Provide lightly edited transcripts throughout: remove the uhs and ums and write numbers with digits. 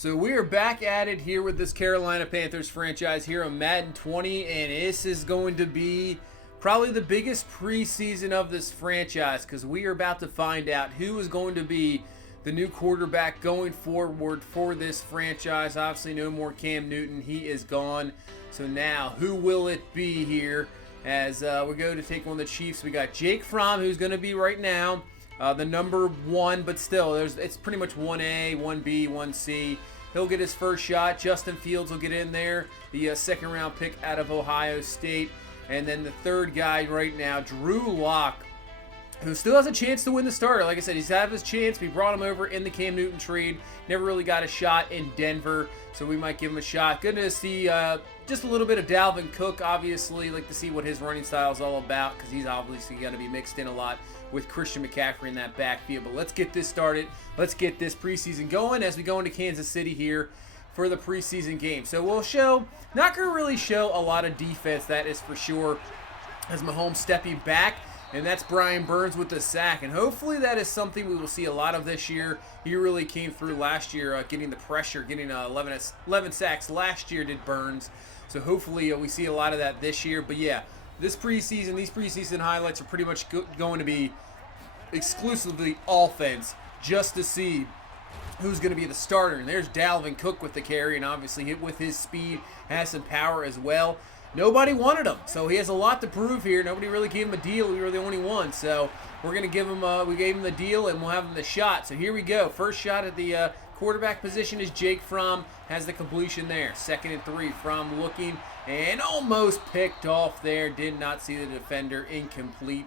So we are back at it here with this Carolina Panthers franchise here on Madden 20, and this is going to be probably the biggest preseason of this franchise because we are about to find out who is going to be the new quarterback going forward for this franchise. Obviously, no more Cam Newton. He is gone. So now, who will it be here as we go to take on the Chiefs? We got Jake Fromm, who's going to be right now the number one, but still, it's pretty much 1A, 1B, 1C. He'll get his first shot. Justin Fields will get in there, the second-round pick out of Ohio State. And then the third guy right now, Drew Lock, who still has a chance to win the starter. Like I said, he's had his chance. We brought him over in the Cam Newton trade. Never really got a shot in Denver, so we might give him a shot. Good to see just a little bit of Dalvin Cook, obviously. Like to see what his running style is all about because he's obviously going to be mixed in a lot with Christian McCaffrey in that backfield. But let's get this started. Let's get this preseason going as we go into Kansas City here for the preseason game. So we'll show, not going to really show a lot of defense, that is for sure, as Mahomes stepping back. And that's Brian Burns with the sack. And hopefully that is something we will see a lot of this year. He really came through last year getting the pressure, getting 11 sacks last year did Burns. So hopefully we see a lot of that this year. But yeah, these preseason highlights are pretty much going to be exclusively offense just to see who's going to be the starter. And there's Dalvin Cook with the carry, and obviously with his speed has some power as well. Nobody wanted him, so he has a lot to prove here. Nobody really gave him a deal. We were the only one, so we're going to give him. We gave him the deal, and we'll have him the shot. So here we go. First shot at the quarterback position is Jake Fromm. Has the completion there. 2nd and 3. Fromm looking and almost picked off there. Did not see the defender. Incomplete.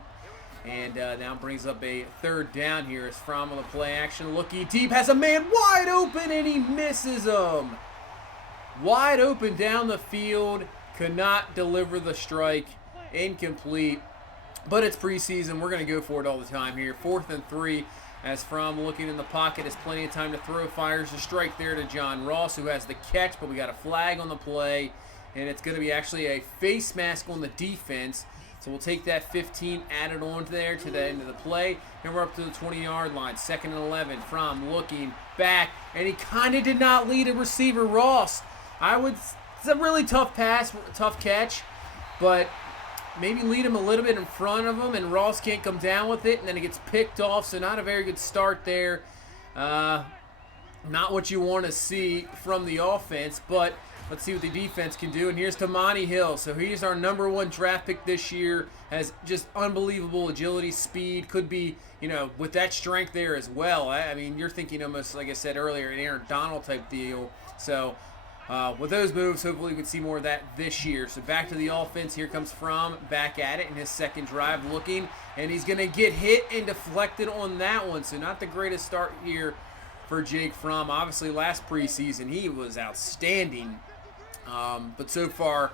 And now brings up a 3rd down here as Fromm on the play action. Looking deep. Has a man wide open, and he misses him. Wide open down the field. Could not deliver the strike. Incomplete. But it's preseason. We're going to go for it all the time here. 4th and 3 as Fromm looking in the pocket. Has plenty of time to throw. Fires a strike there to John Ross, who has the catch. But we got a flag on the play. And it's going to be actually a face mask on the defense. So we'll take that 15 added on there to the end of the play. And we're up to the 20-yard line. 2nd and 11. Fromm looking back. And he kind of did not lead a receiver, Ross. It's a really tough pass, tough catch, but maybe lead him a little bit in front of him, and Ross can't come down with it, and then it gets picked off, so not a very good start there. Not what you want to see from the offense, but let's see what the defense can do. And here's Tamani Hill. So he's our number 1 draft pick this year. Has just unbelievable agility, speed. Could be, with that strength there as well. I mean, you're thinking almost, like I said earlier, an Aaron Donald type deal. So with those moves, hopefully we can see more of that this year. So back to the offense. Here comes Fromm back at it in his 2nd drive looking. And he's going to get hit and deflected on that one. So not the greatest start here for Jake Fromm. Obviously last preseason he was outstanding. But so far,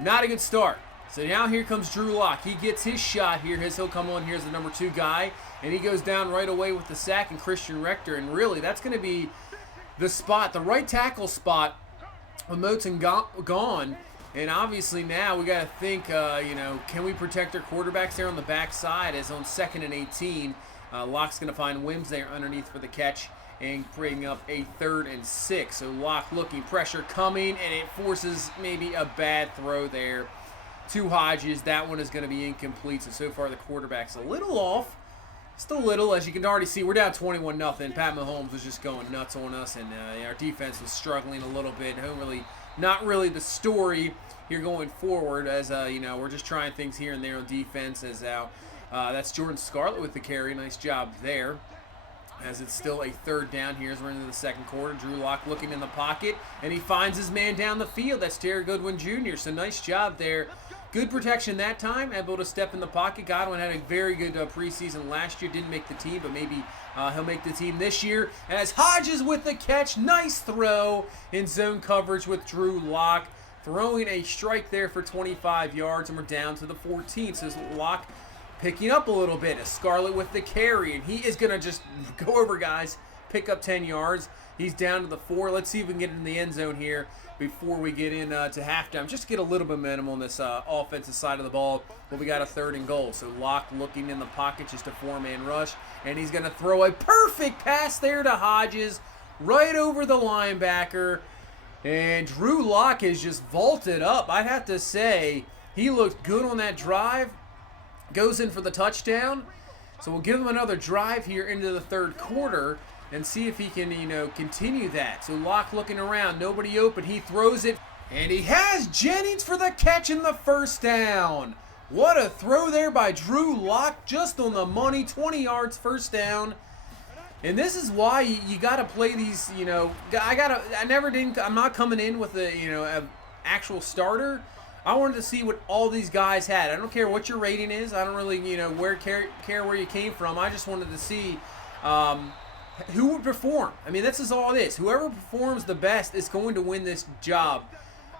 not a good start. So now here comes Drew Lock. He gets his shot here. He'll come on here as the number 2 guy. And he goes down right away with the sack and Christian Rector. And really, that's going to be the spot, the right tackle spot with Moton gone. And obviously now we got to think, can we protect our quarterbacks there on the backside as on 2nd and 18. Lock's going to find Wims there underneath for the catch and bring up a 3rd and 6. So Lock looking, pressure coming, and it forces maybe a bad throw there to Hodges. That one is going to be incomplete. So far the quarterback's a little off. Just a little, as you can already see, we're down 21-0. Pat Mahomes was just going nuts on us, and our defense was struggling a little bit. Not really the story here going forward, as we're just trying things here and there on defense. As that's Jordan Scarlett with the carry. Nice job there. As it's still a 3rd down here as we're into the 2nd quarter. Drew Lock looking in the pocket, and he finds his man down the field. That's Terry Goodwin Jr. So nice job there. Good protection that time, able to step in the pocket. Godwin had a very good preseason last year. Didn't make the team, but maybe he'll make the team this year. As Hodges with the catch. Nice throw in zone coverage with Drew Lock. Throwing a strike there for 25 yards, and we're down to the 14. So Lock picking up a little bit. As Scarlett with the carry, and he is going to just go over guys, pick up 10 yards. He's down to the 4. Let's see if we can get in the end zone here before we get in to halftime, just to get a little bit of momentum on this offensive side of the ball. But we got a 3rd and goal. So Lock looking in the pocket, just a 4-man rush, and he's going to throw a perfect pass there to Hodges right over the linebacker. And Drew Lock has just vaulted up. I'd have to say he looked good on that drive. Goes in for the touchdown. So we'll give him another drive here into the third quarter and see if he can, continue that. So Lock looking around. Nobody open. He throws it. And he has Jennings for the catch in the first down. What a throw there by Drew Lock. Just on the money. 20 yards, first down. And this is why you got to play these, I'm not coming in with a actual starter. I wanted to see what all these guys had. I don't care what your rating is. I don't really, care where you came from. I just wanted to see who would perform. I mean, this is all it is. Whoever performs the best is going to win this job.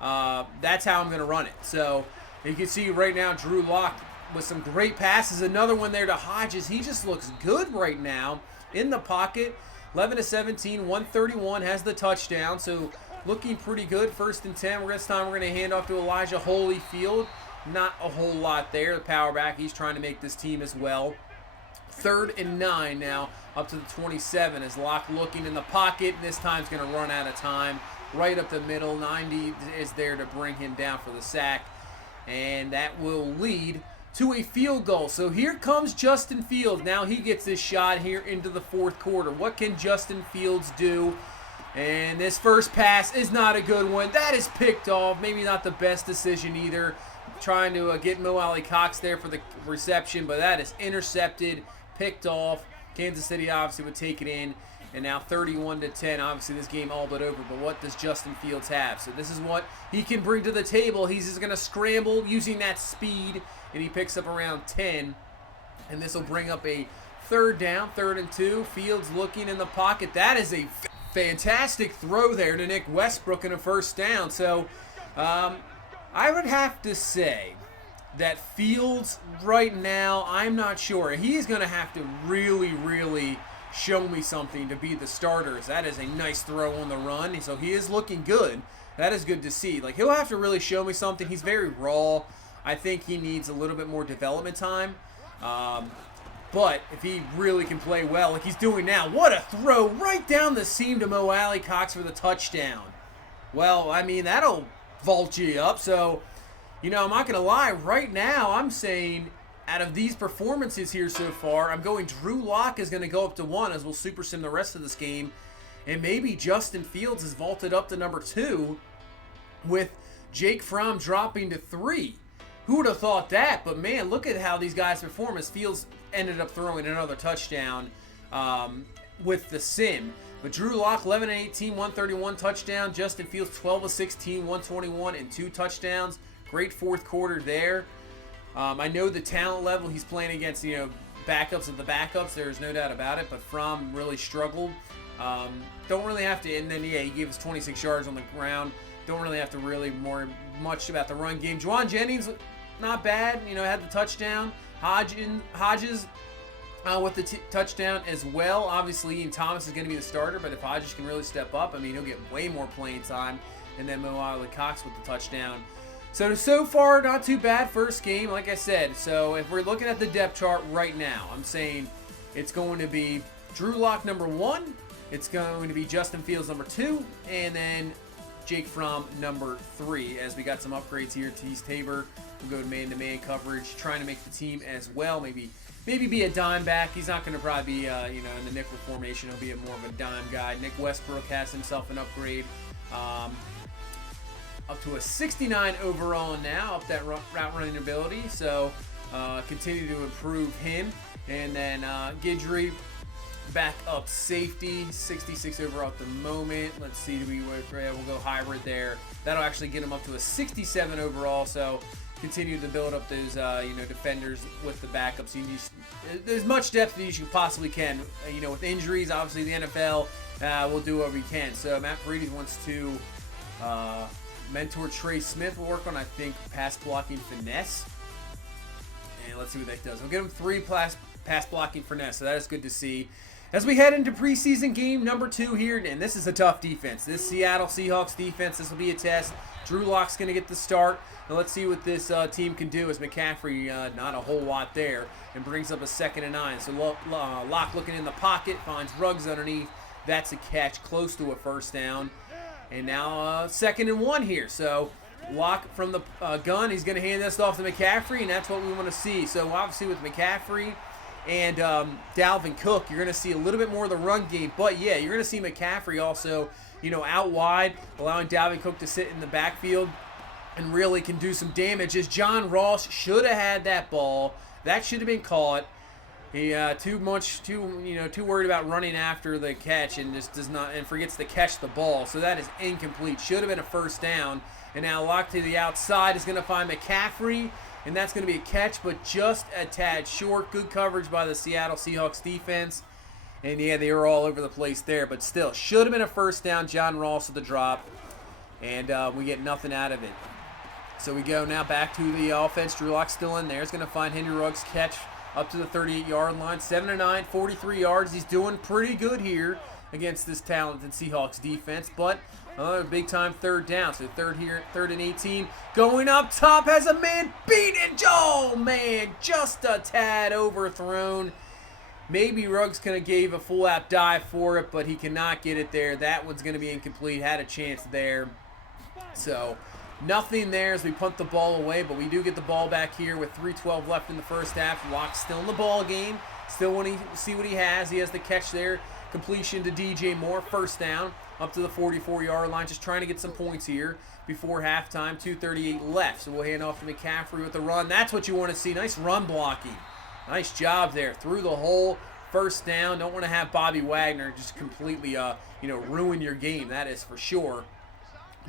That's how I'm going to run it. So you can see right now Drew Lock with some great passes. Another one there to Hodges. He just looks good right now. In the pocket, 11-17, 131, has the touchdown, so looking pretty good. 1st and 10. This time we're going to hand off to Elijah Holyfield. Not a whole lot there. The power back, he's trying to make this team as well. 3rd and 9 now, up to the 27 as Lock looking in the pocket. This time's going to run out of time. Right up the middle, 90 is there to bring him down for the sack, and that will lead to a field goal. So here comes Justin Fields. Now he gets this shot here into the fourth quarter. What can Justin Fields do? And this first pass is not a good one. That is picked off. Maybe not the best decision either. Trying to get Mo Alley-Cox there for the reception, but that is intercepted, picked off. Kansas City obviously would take it in. And now 31-10. Obviously, this game all but over. But what does Justin Fields have? So this is what he can bring to the table. He's just going to scramble using that speed. And he picks up around 10. And this will bring up a 3rd down, 3rd and 2. Fields looking in the pocket. That is a fantastic throw there to Nick Westbrook in a 1st down. So I would have to say that Fields right now, I'm not sure. He's going to have to really show me something to be the starters. That is a nice throw on the run. So he is looking good. That is good to see. Like, he'll have to really show me something. He's very raw. I think he needs a little bit more development time. But if he really can play well like he's doing now, what a throw right down the seam to Mo Alley-Cox for the touchdown. Well, I mean, that'll vault you up. So, I'm not going to lie. Right now, I'm saying out of these performances here so far, I'm going Drew Lock is going to go up to 1 as we'll super sim the rest of this game. And maybe Justin Fields is vaulted up to number 2 with Jake Fromm dropping to 3. Who would have thought that? But, man, look at how these guys perform as Fields ended up throwing another touchdown with the sim. But Drew Lock, 11-18, 131 touchdown. Justin Fields, 12-16, 121, and 2 touchdowns. Great fourth quarter there. I know the talent level he's playing against, backups of the backups. There's no doubt about it. But Fromm really struggled. Don't really have to. And then, he gave us 26 yards on the ground. Don't really have to much about the run game. Juwan Jennings, not bad. Had the touchdown. Hodges with the touchdown as well. Obviously, Ian Thomas is going to be the starter. But if Hodges can really step up, he'll get way more playing time. And then Mo Alley-Cox with the touchdown. So far, not too bad first game, like I said. So if we're looking at the depth chart right now, I'm saying it's going to be Drew Lock number 1. It's going to be Justin Fields number 2. And then Jake Fromm number 3. As we got some upgrades here. Tease Tabor will go to man-to-man coverage, trying to make the team as well. Maybe be a dime back. He's not going to probably be, in the nickel formation. He'll be more of a dime guy. Nick Westbrook has himself an upgrade. Up to a 69 overall now, up that route running ability. So continue to improve him. And then Guidry, back up safety, 66 overall at the moment. Let's see, we'll go hybrid there. That'll actually get him up to a 67 overall. So continue to build up those defenders with the backups. There's much depth that you possibly can. With injuries, obviously the NFL will do what we can. So Matt Paredes wants to mentor Trey Smith. Will work on, I think, pass blocking finesse. And let's see what that does. We'll get him 3 pass blocking finesse. So that is good to see. As we head into preseason game number 2 here, and this is a tough defense. This Seattle Seahawks defense, this will be a test. Drew Lock's going to get the start. Now let's see what this team can do as McCaffrey, not a whole lot there, and brings up a 2nd and 9. So Lock looking in the pocket, finds Ruggs underneath, That's a catch, close to a first down. And now 2nd and 1 here. So Locke from the gun, he's going to hand this off to McCaffrey, and that's what we want to see. So obviously with McCaffrey and Dalvin Cook, you're going to see a little bit more of the run game. But yeah, you're going to see McCaffrey also, out wide, allowing Dalvin Cook to sit in the backfield and really can do some damage. As John Ross should have had that ball. That should have been caught. He too worried about running after the catch and just forgets to catch the ball. So that is incomplete. Should have been a first down. And now Locke to the outside is going to find McCaffrey, and that's going to be a catch, but just a tad short. Good coverage by the Seattle Seahawks defense. And yeah, they were all over the place there, but still should have been a first down. John Ross with the drop, and we get nothing out of it. So we go now back to the offense. Drew Lock still in there. He's going to find Henry Ruggs' catch up to the 38-yard line. 7-9, 43 yards. He's doing pretty good here against this talented Seahawks defense, but another big-time third down. So third and 18. Going up top, has a man beaten. Oh, man, just a tad overthrown. Maybe Ruggs could have gave a full-out dive for it, but he cannot get it there. That one's going to be incomplete. Had a chance there. So nothing there as we punt the ball away, but we do get the ball back here with 3:12 left in the first half. Locke's still in the ball game. Still want to see what he has. He has the catch there. Completion to DJ Moore. First down up to the 44-yard line. Just trying to get some points here before halftime. 2:38 left. So we'll hand off to McCaffrey with the run. That's what you want to see. Nice run blocking. Nice job there. Through the hole. First down. Don't want to have Bobby Wagner just completely ruin your game. That is for sure.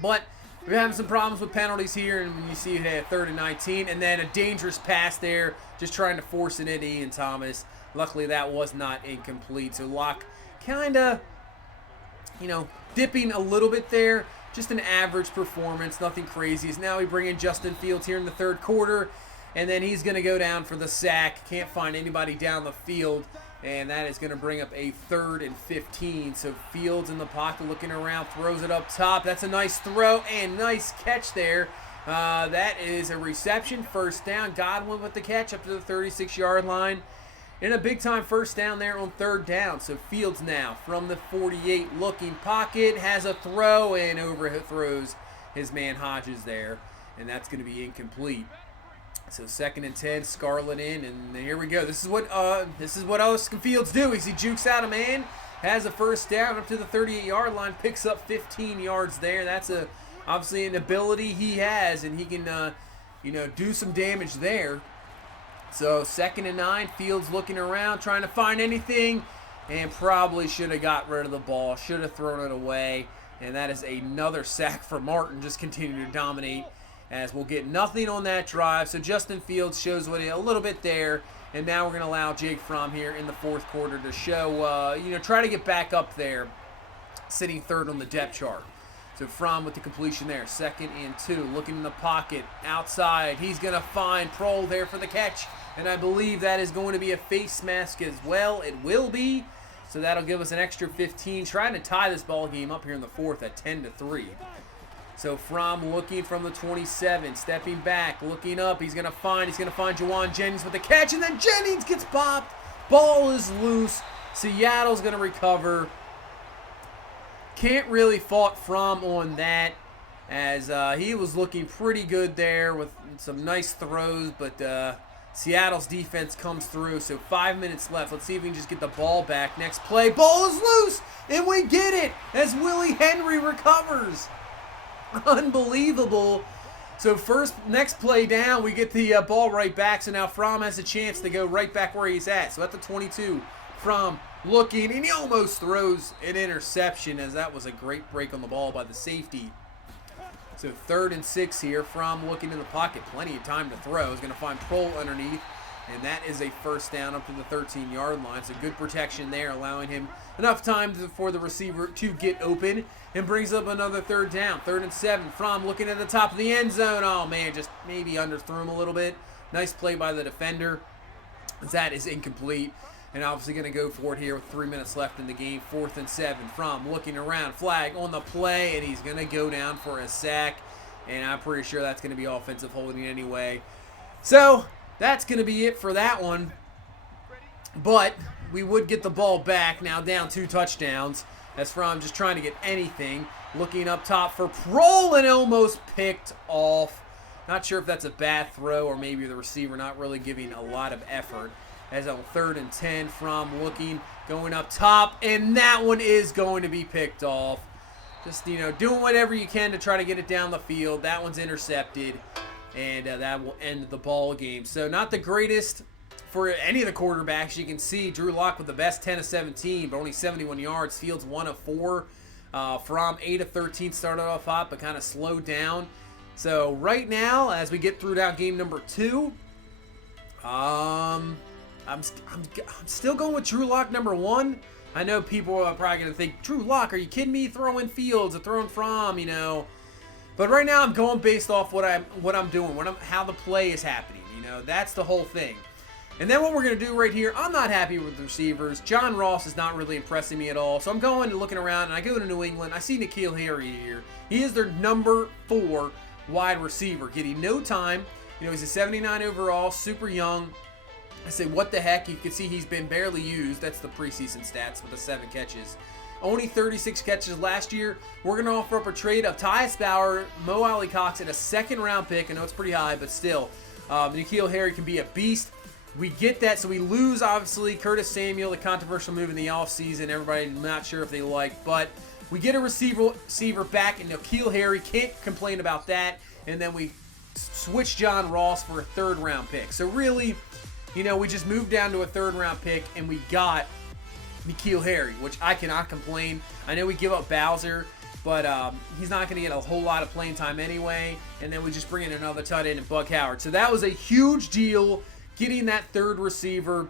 But we're having some problems with penalties here, and when you see it at 3rd and 19, and then a dangerous pass there, just trying to force it into Ian Thomas. Luckily, that was not incomplete. So Locke kind of, dipping a little bit there. Just an average performance, nothing crazy. As now we bring in Justin Fields here in the third quarter, and then he's going to go down for the sack. Can't find anybody down the field. And that is going to bring up a 3rd and 15. So Fields in the pocket looking around, throws it up top. That's a nice throw and nice catch there. That is a reception. First down. Godwin with the catch up to the 36-yard line. And a big-time first down there on 3rd down. So Fields now from the 48 looking pocket. Has a throw and overthrows his man Hodges there. And that's going to be incomplete. So 2nd and 10, Scarlett in, and here we go. This is what Austin Fields do. Is he jukes out a man, has a first down up to the 38-yard line, picks up 15 yards there. That's obviously an ability he has, and he can do some damage there. So 2nd and 9, Fields looking around, trying to find anything, and probably should have got rid of the ball, should have thrown it away, and that is another sack for Martin. Just continuing to dominate, as we'll get nothing on that drive. So Justin Fields shows what a little bit there, and now we're going to allow Jake Fromm here in the 4th quarter to show, try to get back up there, sitting 3rd on the depth chart. So Fromm with the completion there, 2nd and 2, looking in the pocket, outside. He's going to find Prohl there for the catch, and I believe that is going to be a face mask as well. It will be, so that'll give us an extra 15, trying to tie this ball game up here in the 4th at 10-3. So Fromm looking from the 27, stepping back, looking up. He's going to find Juwan Jennings with the catch, and then Jennings gets popped. Ball is loose. Seattle's going to recover. Can't really fault Fromm on that, as he was looking pretty good there with some nice throws, but Seattle's defense comes through. So 5 minutes left. Let's see if we can just get the ball back. Next play, ball is loose, and we get it as Willie Henry recovers. Unbelievable. So next play down, we get the ball right back. So now Fromm has a chance to go right back where he's at. So at the 22, Fromm looking, and he almost throws an interception, as that was a great break on the ball by the safety. So 3rd and 6 here. Fromm looking in the pocket. Plenty of time to throw. He's going to find Prohl underneath. And that is a first down up to the 13-yard line. So good protection there, allowing him enough time for the receiver to get open. And brings up another 3rd down. 3rd and 7. Fromm looking at the top of the end zone. Oh, man, just maybe underthrew him a little bit. Nice play by the defender. That is incomplete. And obviously going to go for it here with 3 minutes left in the game. 4th and 7. Fromm looking around. Flag on the play, and he's going to go down for a sack. And I'm pretty sure that's going to be offensive holding anyway. So that's going to be it for that one. But we would get the ball back, now down 2 touchdowns. as Fromm just trying to get anything. Looking up top for Prohl and almost picked off. Not sure if that's a bad throw or maybe the receiver not really giving a lot of effort. As on 3rd and 10, Fromm looking, going up top, and that one is going to be picked off. Just, doing whatever you can to try to get it down the field. That one's intercepted, and that will end the ball game. So not the greatest for any of the quarterbacks. You can see Drew Lock with the best 10 of 17, but only 71 yards. Fields 1 of 4. Fromm 8 of 13, started off hot, but kind of slowed down. So right now, as we get through down game number 2, I'm still going with Drew Lock number 1. I know people are probably going to think, Drew Lock, are you kidding me? Throwing Fields or throwing Fromm, But right now I'm going based off what I'm doing, how the play is happening. That's the whole thing. And then what we're going to do right here, I'm not happy with the receivers. John Ross is not really impressing me at all. So I'm going and looking around, and I go to New England. I see N'Keal Harry here. He is their number 4 wide receiver, getting no time. He's a 79 overall, super young. I say, what the heck? You can see he's been barely used. That's the preseason stats with the 7 catches. Only 36 catches last year. We're going to offer up a trade of Tyus Bauer, Mo Alley Cox, and a 2nd-round pick. I know it's pretty high, but still. N'Keal Harry can be a beast. We get that, so we lose, obviously, Curtis Samuel, the controversial move in the offseason. Everybody not sure if they like, but we get a receiver back, and N'Keal Harry, can't complain about that. And then we switch John Ross for a 3rd-round pick. So really, we just moved down to a 3rd-round pick, and we got N'Keal Harry, which I cannot complain. I know we give up Bowser, but he's not going to get a whole lot of playing time anyway. And then we just bring in another tight end and Buck Howard. So that was a huge deal, getting that 3rd receiver.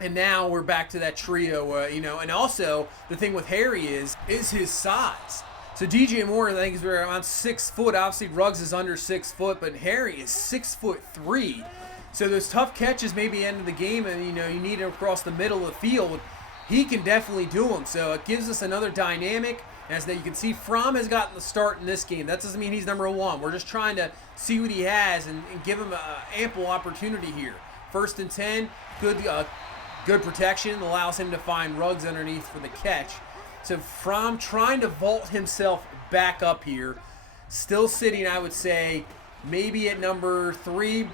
And now we're back to that trio, And also, the thing with Harry is his size. So DJ Moore, I think, is around 6 foot. Obviously, Ruggs is under 6 foot, but Harry is 6'3". So those tough catches maybe end of the game, and you need him across the middle of the field. He can definitely do them. So it gives us another dynamic. As that you can see, Fromm has gotten the start in this game. That doesn't mean he's number 1. We're just trying to see what he has and give him ample opportunity here. 1st and 10, good protection, allows him to find Ruggs underneath for the catch. So Fromm trying to vault himself back up here. Still sitting, I would say, maybe at number 3.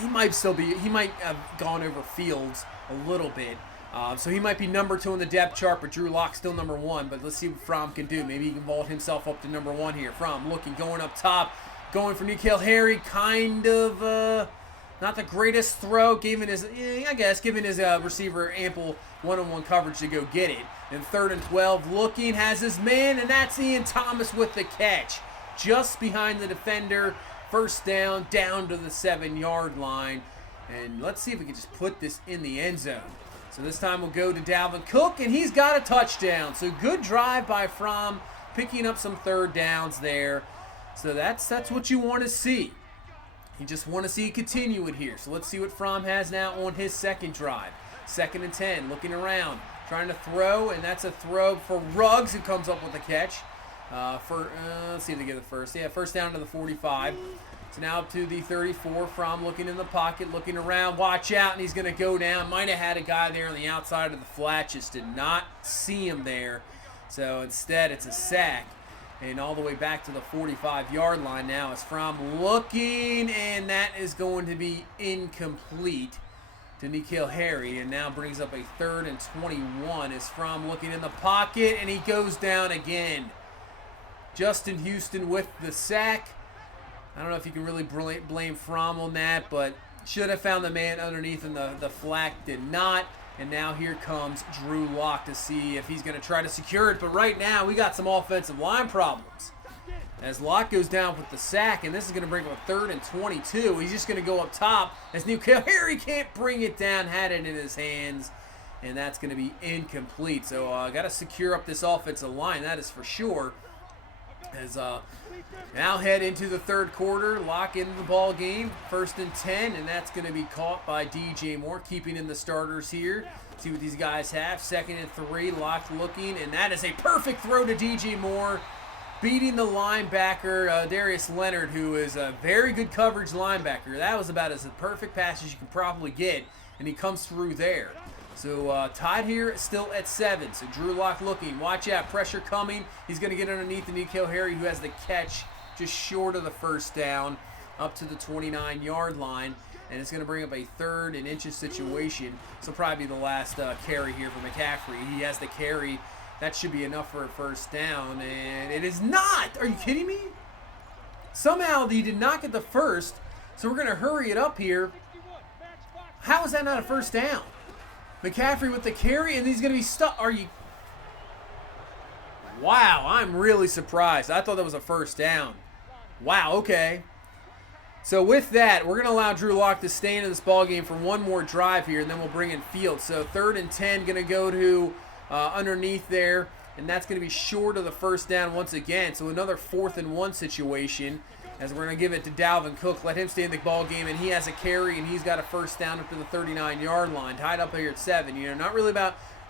He might have gone over Fields a little bit. So he might be number 2 in the depth chart, but Drew Lock's still number 1. But let's see what Fromm can do. Maybe he can vault himself up to number 1 here. Fromm looking, going up top, going for N'Keal Harry. Kind of not the greatest throw, giving his receiver ample one-on-one coverage to go get it. And 3rd and 12, looking, has his man, and that's Ian Thomas with the catch. Just behind the defender. 1st down to the 7-yard line. And let's see if we can just put this in the end zone. So this time we'll go to Dalvin Cook, and he's got a touchdown. So good drive by Fromm, picking up some 3rd downs there. So that's what you want to see. You just want to see it continue it here. So let's see what Fromm has now on his 2nd drive. 2nd and 10, looking around, trying to throw, and that's a throw for Ruggs, who comes up with the catch. Let's see if they get the first. Yeah, 1st down to the 45. So now up to the 34. Fromm looking in the pocket, looking around. Watch out, and he's going to go down. Might have had a guy there on the outside of the flat. Just did not see him there. So instead, it's a sack. And all the way back to the 45-yard line now is Fromm looking, and that is going to be incomplete to N'Keal Harry, and now brings up a 3rd and 21 as Fromm looking in the pocket, and he goes down again. Justin Houston with the sack. I don't know if you can really blame Fromm on that, but should have found the man underneath, and the flag did not. And now here comes Drew Lock to see if he's going to try to secure it. But right now, we got some offensive line problems. As Lock goes down with the sack, and this is going to bring up a 3rd and 22. He's just going to go up top as N'Keal Harry can't bring it down, had it in his hands. And that's going to be incomplete. So got to secure up this offensive line, that is for sure. As now head into the 3rd quarter, Lock into the ball game, 1st and 10, and that's going to be caught by DJ Moore, keeping in the starters here. See what these guys have. 2nd and 3, Lock looking, and that is a perfect throw to DJ Moore, beating the linebacker, Darius Leonard, who is a very good coverage linebacker. That was about as a perfect pass as you can probably get, and he comes through there. So tied here, still at 7. So Drew Lock looking. Watch out. Pressure coming. He's going to get underneath the N'Keal Harry, who has the catch just short of the first down up to the 29-yard line. And it's going to bring up a 3rd and inches situation. So probably the last carry here for McCaffrey. He has the carry. That should be enough for a first down. And it is not. Are you kidding me? Somehow he did not get the first. So we're going to hurry it up here. How is that not a first down? McCaffrey with the carry, and he's going to be stuck. Are you? Wow, I'm really surprised. I thought that was a first down. Wow, okay. So with that, we're going to allow Drew Lock to stay into this ballgame for one more drive here, and then we'll bring in Fields. So 3rd and 10, going to go to underneath there, and that's going to be short of the first down once again. So another 4th and 1 situation, as we're going to give it to Dalvin Cook, let him stay in the ball game, and he has a carry, and he's got a first down up to the 39-yard line, tied up here at 7. You know, not really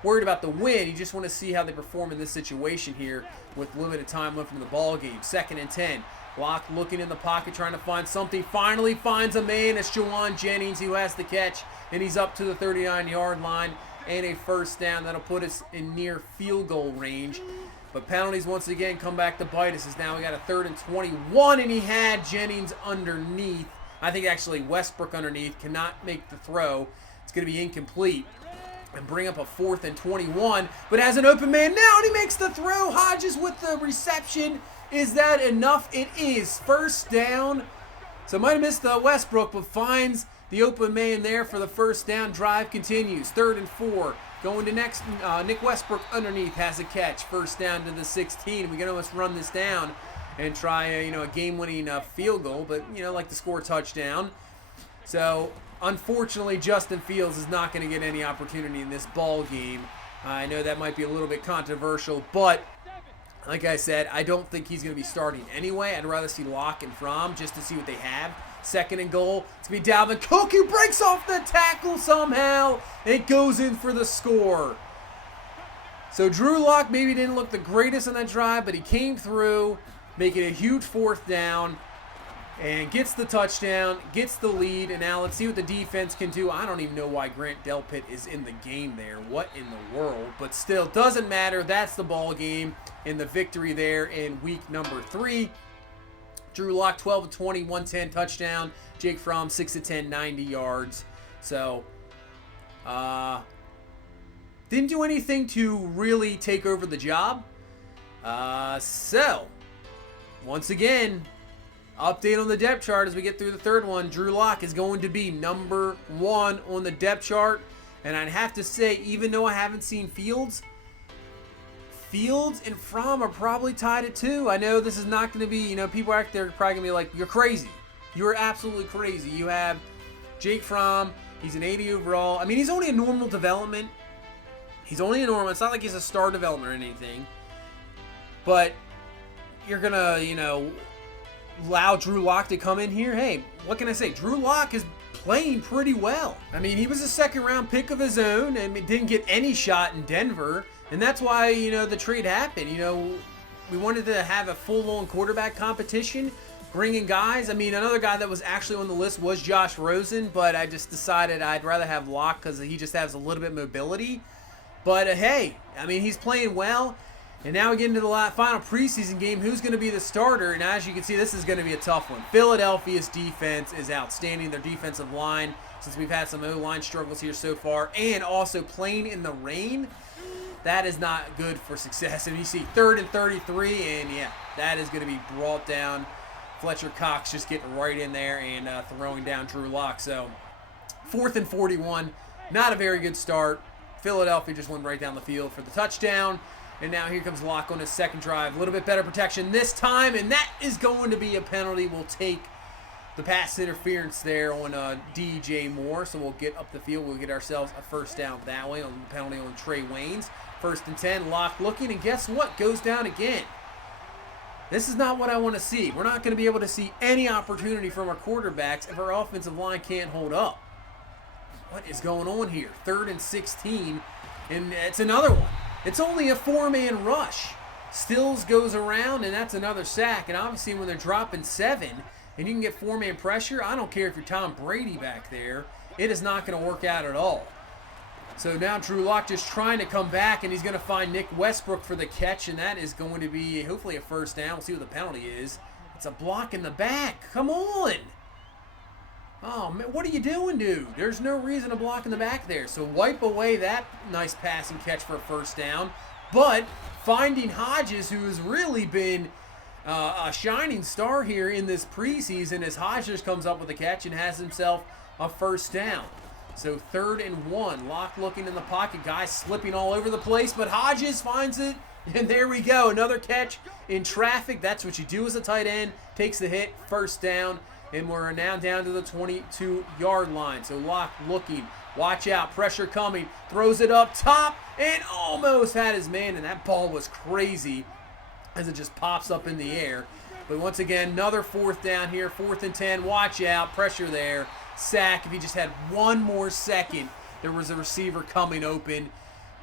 worried about the win. You just want to see how they perform in this situation here with limited time left in the ball game. 2nd and 10. Lock looking in the pocket, trying to find something. Finally finds a man. It's Jawan Jennings who has the catch, and he's up to the 39-yard line, and a first down. That'll put us in near field goal range. But penalties once again come back to bite us, as now we got a 3rd and 21, and he had Jennings underneath. I think actually Westbrook underneath, cannot make the throw. It's going to be incomplete. And bring up a 4th and 21, but has an open man now, and he makes the throw. Hodges with the reception. Is that enough? It is. First down. So might have missed the Westbrook, but finds the open man there for the first down. Drive continues. 3rd and 4. Going to next, Nick Westbrook underneath has a catch. First down to the 16. We can almost run this down and try a game-winning field goal, but like to score a touchdown. So unfortunately, Justin Fields is not going to get any opportunity in this ball game. I know that might be a little bit controversial, but like I said, I don't think he's going to be starting anyway. I'd rather see Locke and Fromm just to see what they have. 2nd and goal. It's going to be Dalvin Cook, who breaks off the tackle somehow. It goes in for the score. So Drew Lock maybe didn't look the greatest on that drive, but he came through, making a huge 4th down, and gets the touchdown, gets the lead. And now let's see what the defense can do. I don't even know why Grant Delpit is in the game there. What in the world? But still, doesn't matter. That's the ball game, and the victory there in week number 3. Drew Lock, 12 of 20, 110 touchdown. Jake Fromm, 6 of 10, 90 yards. So, didn't do anything to really take over the job. So, once again, update on the depth chart as we get through the 3rd one. Drew Lock is going to be number 1 on the depth chart. And I'd have to say, even though I haven't seen Fields and Fromm are probably tied at 2. I know this is not going to be, people out there are probably going to be like, you're crazy. You're absolutely crazy. You have Jake Fromm. He's an 80 overall. I mean, he's only a normal development. He's only a normal. It's not like he's a star development or anything. But you're going to, allow Drew Lock to come in here. Hey, what can I say? Drew Lock is playing pretty well. I mean, he was a 2nd-round pick of his own and didn't get any shot in Denver. And that's why, the trade happened. We wanted to have a full-on quarterback competition, bringing guys. I mean, another guy that was actually on the list was Josh Rosen, but I just decided I'd rather have Lock because he just has a little bit of mobility. But, hey, I mean, he's playing well. And now we get into the final preseason game. Who's going to be the starter? And as you can see, this is going to be a tough one. Philadelphia's defense is outstanding. Their defensive line, since we've had some O-line struggles here so far, and also playing in the rain, that is not good for success. And you see 3rd and 33, and yeah, that is going to be brought down. Fletcher Cox just getting right in there and throwing down Drew Lock. So 4th and 41, not a very good start. Philadelphia just went right down the field for the touchdown. And now here comes Lock on his 2nd drive. A little bit better protection this time, and that is going to be a penalty. We'll take the pass interference there on DJ Moore, so we'll get up the field. We'll get ourselves a first down that way on the penalty on Trey Waynes. 1st and 10, Lock looking, and guess what? Goes down again. This is not what I want to see. We're not going to be able to see any opportunity from our quarterbacks if our offensive line can't hold up. What is going on here? 3rd and 16, and it's another one. It's only a 4-man rush. Stills goes around, and that's another sack. And obviously when they're dropping 7 and you can get 4-man pressure, I don't care if you're Tom Brady back there. It is not going to work out at all. So now Drew Lock just trying to come back, and he's going to find Nick Westbrook for the catch, and that is going to be hopefully a first down. We'll see what the penalty is. It's a block in the back. Come on. Oh, man, what are you doing, dude? There's no reason to block in the back there. So wipe away that nice passing catch for a first down. But finding Hodges, who has really been a shining star here in this preseason, as Hodges comes up with a catch and has himself a first down. So 3rd and 1. Lock looking in the pocket. Guys slipping all over the place, but Hodges finds it. And there we go. Another catch in traffic. That's what you do as a tight end. Takes the hit. First down. And we're now down to the 22-yard line. So Lock looking. Watch out. Pressure coming. Throws it up top. And almost had his man. And that ball was crazy as it just pops up in the air. But once again, another 4th down here. 4th and 10. Watch out. Pressure there. Sack. If he just had one more second, there was a receiver coming open.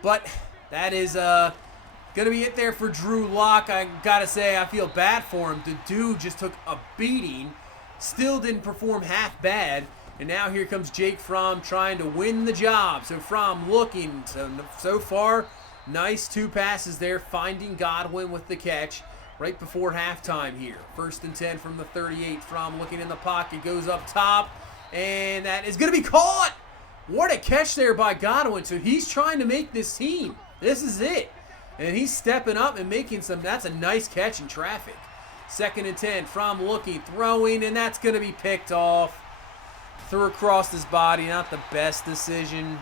But that is going to be it there for Drew Lock. I got to say, I feel bad for him. The dude just took a beating. Still didn't perform half bad. And now here comes Jake Fromm trying to win the job. So Fromm looking. So far, nice 2 passes there. Finding Godwin with the catch right before halftime here. 1st and 10 from the 38. Fromm looking in the pocket. Goes up top. And that is going to be caught. What a catch there by Godwin. So he's trying to make this team. This is it. And he's stepping up and making some. That's a nice catch in traffic. 2nd and 10. Fromm looking, throwing, and that's going to be picked off. Threw across his body. Not the best decision.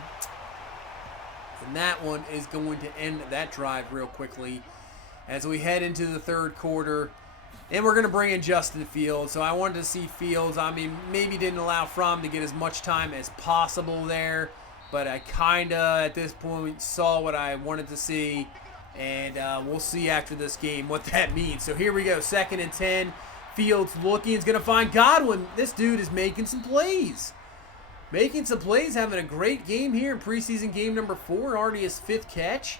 And that one is going to end that drive real quickly as we head into the 3rd quarter. And we're going to bring in Justin Fields. So I wanted to see Fields. I mean, maybe didn't allow Fromm to get as much time as possible there. But I kind of, at this point, saw what I wanted to see. And we'll see after this game what that means. So here we go. 2nd and 10. Fields looking. He's going to find Godwin. This dude is making some plays. Making some plays. Having a great game here in preseason game number 4. Already his 5th catch.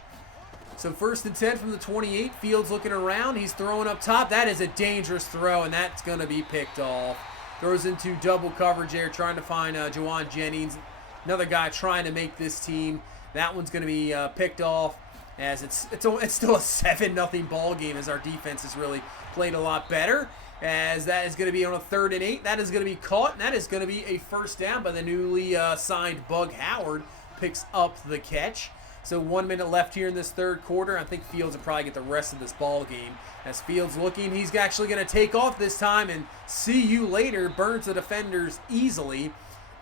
So 1st and 10 from the 28. Fields looking around. He's throwing up top. That is a dangerous throw, and that's going to be picked off. Throws into double coverage there, trying to find Juwan Jennings. Another guy trying to make this team. That one's going to be picked off as it's still a 7-0 ball game as our defense has really played a lot better. As that is going to be on a 3rd and 8. That is going to be caught, and that is going to be a first down by the newly signed Bug Howard. Picks up the catch. So 1 minute left here in this 3rd quarter. I think Fields will probably get the rest of this ball game. As Fields looking, he's actually going to take off this time and see you later. Burns the defenders easily.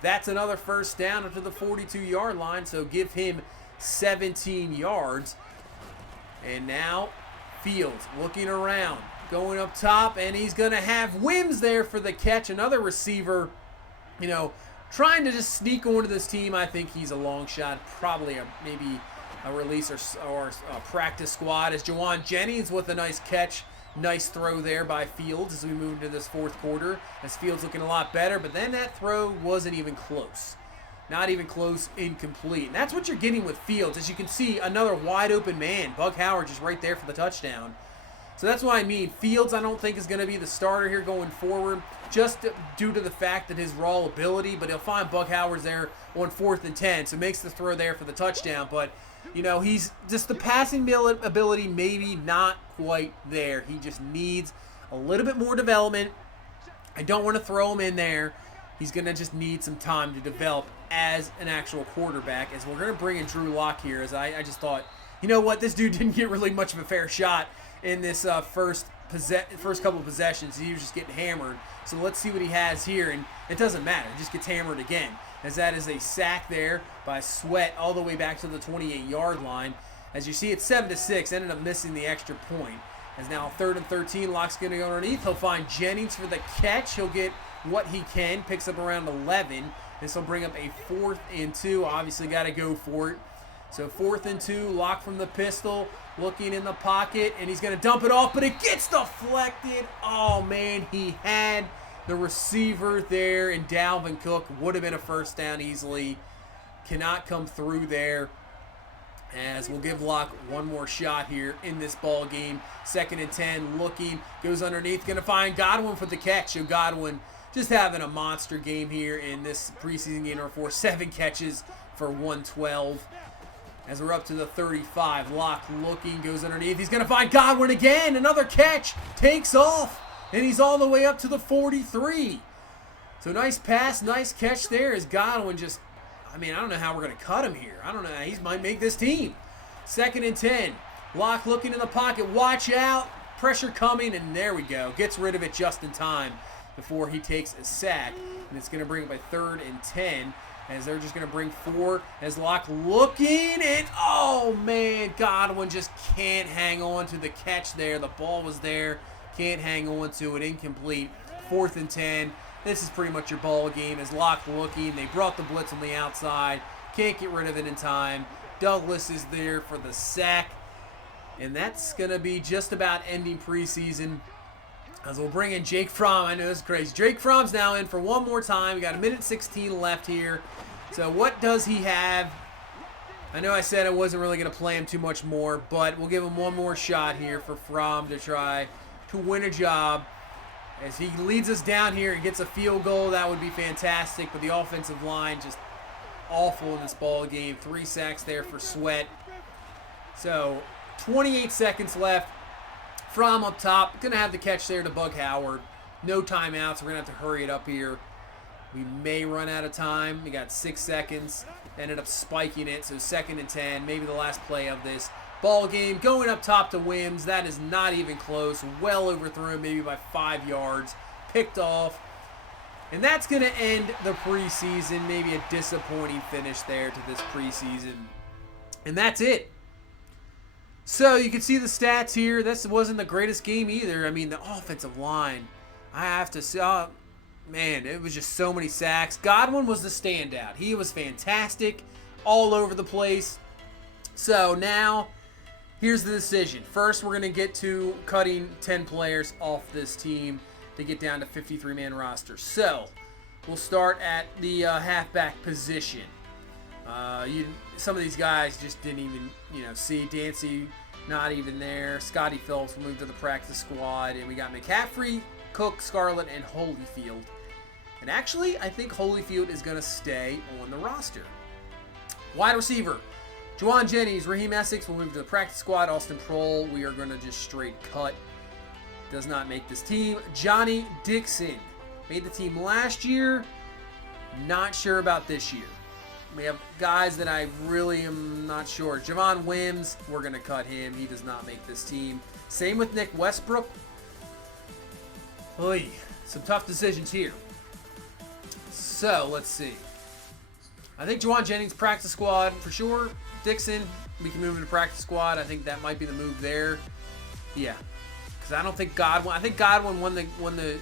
That's another first down up to the 42-yard line. So give him 17 yards. And now Fields looking around, going up top, and he's going to have Wims there for the catch. Another receiver, trying to just sneak onto this team. I think he's a long shot, probably maybe a release or a practice squad. As Juwan Jennings with a nice catch. Nice throw there by Fields as we move into this 4th quarter. As Fields looking a lot better, but then that throw wasn't even close. Not even close, incomplete. And that's what you're getting with Fields. As you can see, another wide open man. Bug Howard just right there for the touchdown. So that's what I mean. Fields, I don't think, is going to be the starter here going forward, just due to the fact that his raw ability. But he'll find Bug Howard's there on 4th and 10, so makes the throw there for the touchdown. But, he's just the passing ability maybe not quite there. He just needs a little bit more development. I don't want to throw him in there. He's going to just need some time to develop as an actual quarterback. As we're going to bring in Drew Lock here, as I just thought, you know what, this dude didn't get really much of a fair shot in this first couple of possessions. He was just getting hammered. So let's see what he has here, and it doesn't matter. He just gets hammered again, as that is a sack there by Sweat all the way back to the 28-yard line. As you see, it's 7-6. Ended up missing the extra point. As now 3rd and 13, Lock's going to go underneath. He'll find Jennings for the catch. He'll get what he can. Picks up around 11. This will bring up a 4th and 2. Obviously got to go for it. So 4th and 2, Lock from the pistol, looking in the pocket, and he's going to dump it off, but it gets deflected. Oh, man, he had the receiver there, and Dalvin Cook would have been a first down easily. Cannot come through there. As we'll give Lock one more shot here in this ball game. 2nd and 10, looking, goes underneath, going to find Godwin for the catch. So Godwin just having a monster game here in this preseason game number 4. 7 catches for 112. As we're up to the 35, Locke looking, goes underneath. He's going to find Godwin again. Another catch, takes off, and he's all the way up to the 43. So nice pass, nice catch there as Godwin just, I don't know how we're going to cut him here. I don't know. He might make this team. 2nd and 10. Locke looking in the pocket. Watch out. Pressure coming, and there we go. Gets rid of it just in time before he takes a sack. And it's going to bring it by 3rd and 10. As they're just going to bring 4 as Locke looking, and oh man, Godwin just can't hang on to the catch there. The ball was there, can't hang on to it, incomplete. 4th and 10. This is pretty much your ball game as Locke looking. They brought the blitz on the outside, can't get rid of it in time. Douglas is there for the sack, and that's going to be just about ending preseason. As we'll bring in Jake Fromm. I know this is crazy. Jake Fromm's now in for one more time. We got 1:16 left here. So what does he have? I know I said I wasn't really going to play him too much more, but we'll give him one more shot here for Fromm to try to win a job. As he leads us down here and gets a field goal, that would be fantastic. But the offensive line just awful in this ball game. 3 sacks there for Sweat. So 28 seconds left. Fromm up top, going to have the catch there to Bug Howard. No timeouts. We're going to have to hurry it up here. We may run out of time. We got 6 seconds. Ended up spiking it, so 2nd and 10. Maybe the last play of this ball game. Going up top to Wims. That is not even close. Well overthrown, maybe by 5 yards. Picked off. And that's going to end the preseason. Maybe a disappointing finish there to this preseason. And that's it. So you can see the stats here. This wasn't the greatest game either. The offensive line, I have to say, man, it was just so many sacks. Godwin was the standout. He was fantastic all over the place. So now, here's the decision. First, we're going to get to cutting 10 players off this team to get down to 53-man roster. So, we'll start at the halfback position. Some of these guys just didn't even, see. Dancy, not even there. Scotty Phillips moved to the practice squad. And we got McCaffrey, Cook, Scarlett, and Holyfield. And actually, I think Holyfield is going to stay on the roster. Wide receiver, Juwan Jennings, Raheem Essex will move to the practice squad. Austin Prohl, we are going to just straight cut. Does not make this team. Johnny Dixon made the team last year. Not sure about this year. We have guys that I really am not sure. Javon Wims, we're going to cut him. He does not make this team. Same with Nick Westbrook. Oy, some tough decisions here. So, let's see. I think Juwan Jennings, practice squad for sure. Dixon, we can move him to practice squad. I think that might be the move there. Yeah. Because I don't think Godwin... I think Godwin won the...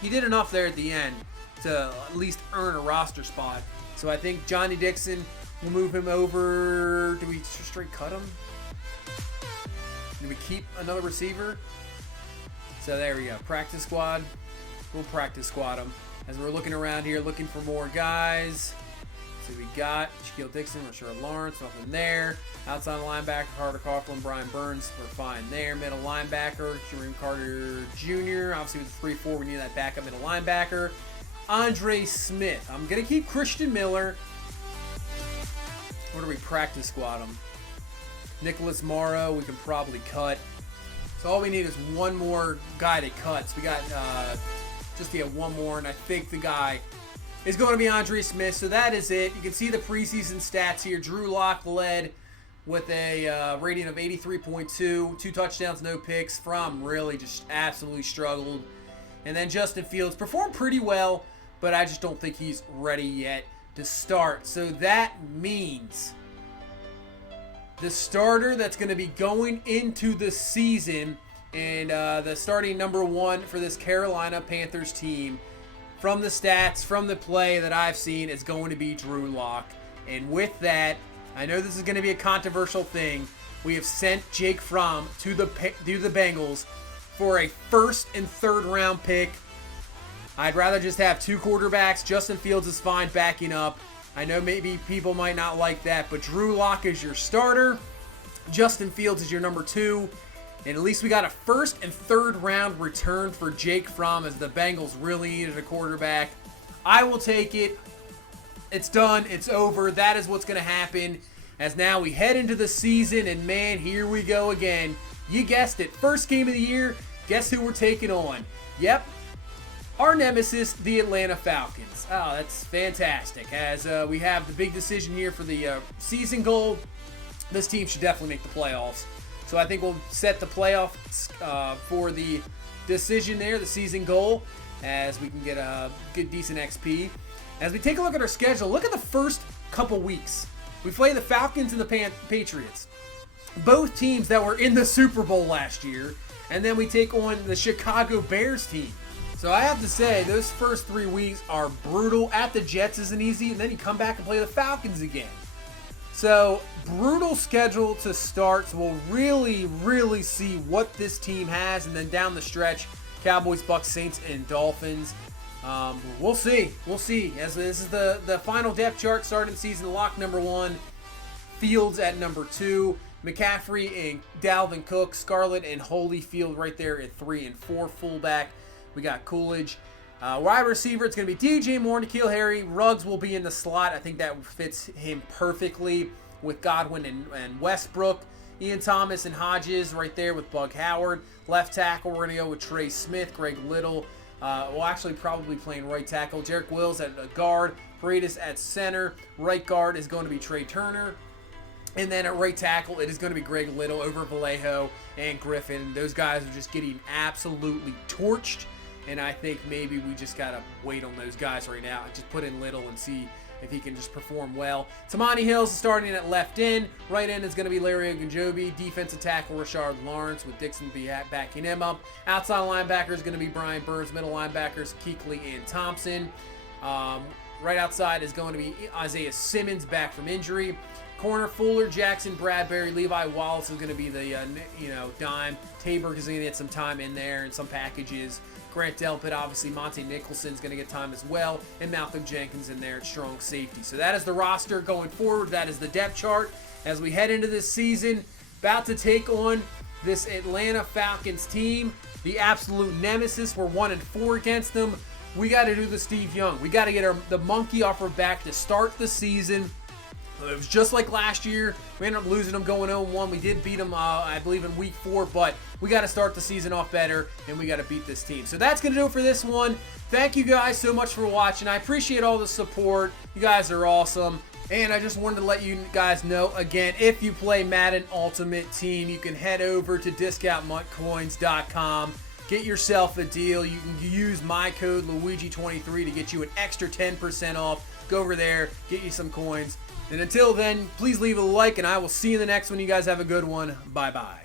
He did enough there at the end to at least earn a roster spot. So I think Johnny Dixon, we'll move him over. Do we straight cut him? Do we keep another receiver? So there we go. Practice squad. We'll practice squad him. As we're looking around here, looking for more guys. So we got Shaquille Dixon, Rashard Lawrence, nothing there. Outside linebacker, Carter Coughlin, Brian Burns, we're fine there. Middle linebacker, Jerome Carter Jr. Obviously with the 3-4, we need that backup middle linebacker. Andre Smith. I'm going to keep Christian Miller. Where do we practice squad him? Nicholas Morrow, we can probably cut. So all we need is one more guy to cut. So we got one more, and I think the guy is going to be Andre Smith. So that is it. You can see the preseason stats here. Drew Lock led with a rating of 83.2. 2 touchdowns, no picks. Fromm really just absolutely struggled. And then Justin Fields performed pretty well, but I just don't think he's ready yet to start. So that means the starter that's going to be going into the season and the starting number 1 for this Carolina Panthers team, from the stats, from the play that I've seen, is going to be Drew Lock. And with that, I know this is going to be a controversial thing. We have sent Jake Fromm to the Bengals for a 1st and 3rd round pick. I'd rather just have 2 quarterbacks. Justin Fields is fine backing up. I know maybe people might not like that, but Drew Lock is your starter. Justin Fields is your number 2. And at least we got a 1st and 3rd round return for Jake Fromm, as the Bengals really needed a quarterback. I will take it. It's done. It's over. That is what's going to happen as now we head into the season, and man, here we go again. You guessed it. First game of the year. Guess who we're taking on? Yep. Our nemesis, the Atlanta Falcons. Oh, that's fantastic. As we have the big decision here for the season goal. This team should definitely make the playoffs. So I think we'll set the playoffs for the decision there, the season goal, as we can get a good, decent XP. As we take a look at our schedule, look at the first couple weeks. We play the Falcons and the Patriots. Both teams that were in the Super Bowl last year. And then we take on the Chicago Bears team. So I have to say, those first 3 weeks are brutal. At the Jets isn't easy, and then you come back and play the Falcons again. So, brutal schedule to start. So we'll really see what this team has. And then down the stretch, Cowboys, Bucks, Saints, and Dolphins. We'll see. We'll see. As this is the final depth chart starting season. Lock number 1. Fields at number 2. McCaffrey and Dalvin Cook. Scarlett and Holyfield right there at 3 and 4 fullback. We got Coolidge. Wide receiver, it's going to be DJ Moore, N'Keal Harry. Ruggs will be in the slot. I think that fits him perfectly with Godwin and Westbrook. Ian Thomas and Hodges right there with Bug Howard. Left tackle, we're going to go with Trey Smith. Greg Little will actually probably playing right tackle. Jarek Wills at guard. Paredes at center. Right guard is going to be Trey Turner. And then at right tackle, it is going to be Greg Little over Vallejo and Griffin. Those guys are just getting absolutely torched. And I think maybe we just got to wait on those guys right now. Just put in Little and see if he can just perform well. Tamani Hills is starting at left end. Right end is going to be Larry Ogunjobi. Defensive tackle Rashard Lawrence with Dixon backing him up. Outside linebacker is going to be Brian Burns. Middle linebackers Kuechly and Thompson. Right outside is going to be Isaiah Simmons back from injury. Corner Fuller, Jackson, Bradbury, Levi Wallace is going to be the dime. Tabor is going to get some time in there and some packages. Grant Delpit, obviously Monte Nicholson's going to get time as well, and Malcolm Jenkins in there at strong safety. So that is the roster going forward. That is the depth chart as we head into this season. About to take on this Atlanta Falcons team, the absolute nemesis. We're 1-4 against them. We got to do the Steve Young. We got to get the monkey off our back to start the season. It was just like last year. We ended up losing them going 0-1. We did beat them, I believe, in week 4, but we got to start the season off better, and we got to beat this team. So that's going to do it for this one. Thank you guys so much for watching. I appreciate all the support. You guys are awesome. And I just wanted to let you guys know, again, if you play Madden Ultimate Team, you can head over to discountmuntcoins.com. Get yourself a deal. You can use my code Luigi23 to get you an extra 10% off. Go over there, get you some coins. And until then, please leave a like, and I will see you in the next one. You guys have a good one. Bye-bye.